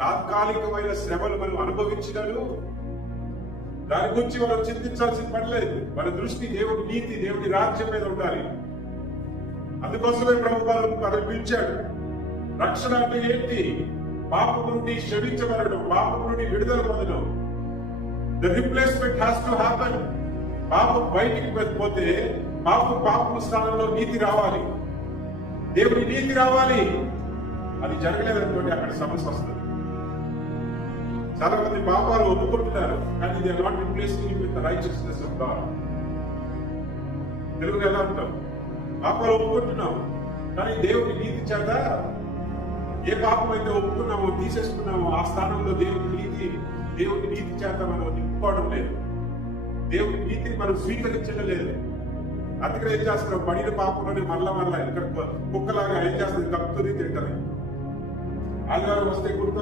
తాత్కాలికమైన శ్రమలు మనం అనుభవించినను దాని గురించి మనం చింతించాల్సిన పని లేదు. మన దృష్టి దేవుడి నీతి, దేవుడి రాజ్యం మీద ఉండాలి. అందుకోసమే ప్రభువు మనం పిలిచాడు. రక్షణ అంటే ఏంటి? పాపం నుండి క్షమించబడడం, పాపం నుండి విడుదల పొందడం. The replacement has to happen. పాపం బయటికి పోతే పాపం స్థానంలో నీతి రావాలి, దేవుడి నీతి రావాలి. అది జరగలేదనుకోండి, అక్కడ సమస్య వస్తుంది. చాలా మంది పాపాలు ఒప్పుకుంటున్నారు, కానీ they are not replacing with the righteousness of God. Telugu ఎలా అంటాం? పాపాలు ఒప్పుకుంటున్నాం, కానీ దేవుడి నీతి చేత ఏ పాపం అయితే ఒప్పుకున్నామో, తీసేసుకున్నామో, ఆ స్థానంలో దేవుడి నీతి చేత మనం నింపుకోవడం లేదు. దేవుడి నీతిని మనం స్వీకరించడం లేదు. అందుకని ఏం చేస్తున్నాం? పడిన పాపంలోనే మరలా ఇక్కడ కుక్కలాగా ఏం చేస్తుంది? కప్పుతూనే తింటది. ఆదివారం వస్తే గుర్తు